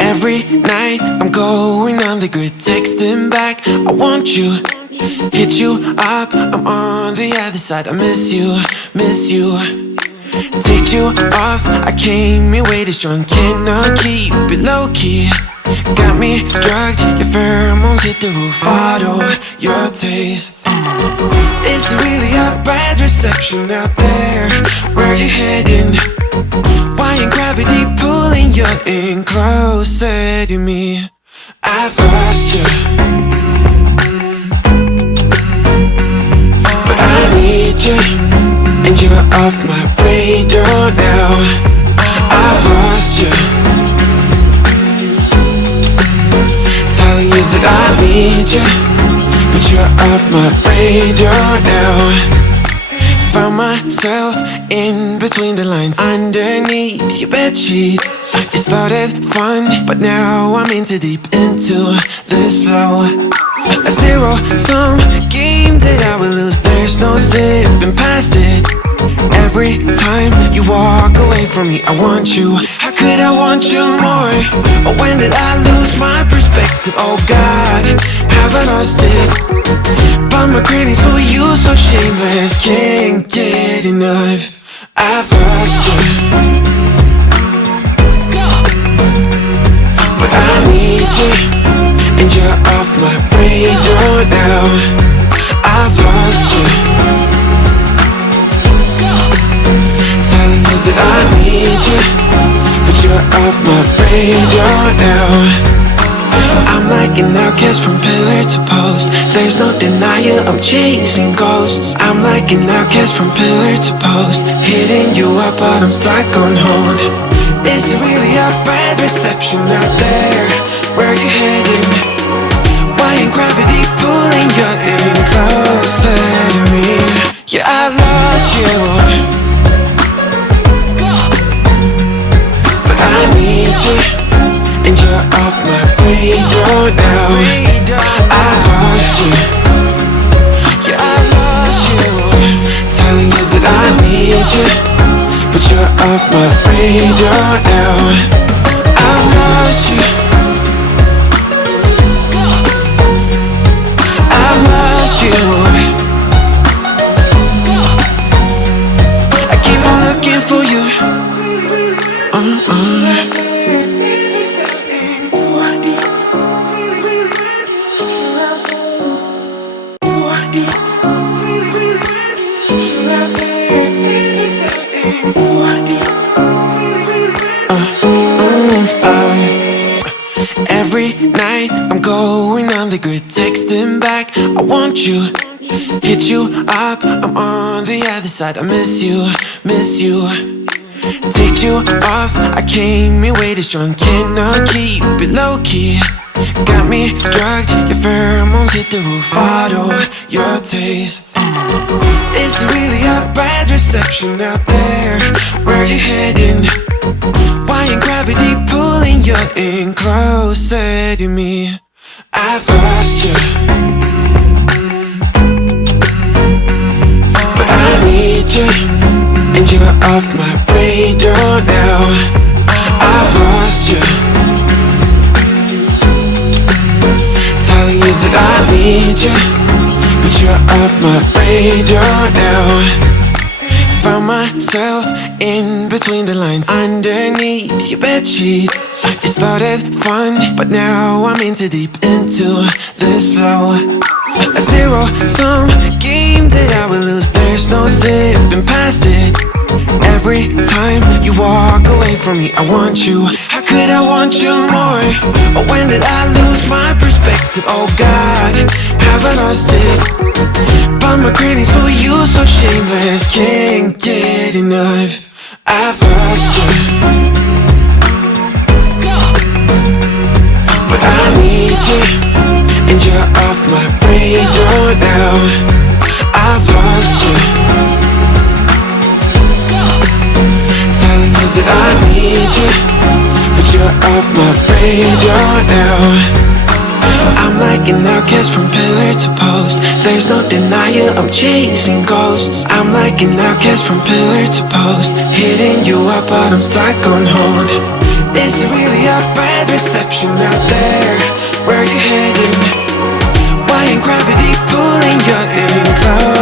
Every night I'm going on the grid, texting back, I want you. Hit you up, I'm on the other side. I miss you, miss you. Take you off, I came here way too strong. Cannot keep it low-key. Got me drugged, your pheromones hit the roof. Auto, your taste. It's really a bad reception out there. Where you heading? Why ain't gravity pulling you in closer to me? I've lost you, but I need you, and you're off my radar now. I've lost you, telling you that I need you, but you're off my radar now. Found myself in between the lines, underneath your bedsheets. It started fun, but now I'm in too deep into this flow. A zero-sum game that I will lose. There's no zipping past it. Every time you walk away from me, I want you. How could I want you more? Or when did I lose my perspective? Oh God, have I lost it? But my cravings for you so shameless, can't get enough. I've lost you, but I need you, and you're off my radar now. I've lost you, telling you that I need you, but you're off my radar now. I'm like an outcast from pillar to post. There's no denial, I'm chasing ghosts. I'm like an outcast from pillar to post, hitting you up but I'm stuck on hold. Is it really a bad reception out there? Where you heading? Why ain't gravity pulling you in closer to me? Yeah, I lost you, but I need you, and you're off my radar now. I've lost you, yeah, I lost you, telling you that I need you, but you're off my radar now. I've lost you, I've lost you. I keep on looking for you. Every night I'm going on the grid, texting back, I want you. Hit you up, I'm on the other side. I miss you, miss you. Take you off, I came here way too strong. Cannot keep it low-key. Got me drugged, your pheromones hit the roof. Auto, your taste. It's really a bad reception out there. Where you heading? Why ain't gravity pulling you in closer to me? I've lost you, but I need you, and you're off my radar now. I've lost you, telling you that I need you, but you're off my radar now. Found myself in between the lines, underneath your bedsheets. It started fun, but now I'm in too deep into this flow. A zero-sum game that I will lose. There's no zipping past it. Every time you walk away from me, I want you. How could I want you more? Or when did I lose my perspective? Oh God, have I lost it? But my cravings for you so shameless, can't get enough. I've lost you, but I need you, and you're off my radar now. I've lost you, telling you that I need you, but you're off my radar now. I'm like like an outcast from pillar to post. There's no denial, I'm chasing ghosts. I'm like an outcast from pillar to post, hitting you up but I'm stuck on hold. Is it really a bad reception out there? Where are you heading? Why ain't gravity pulling you in close?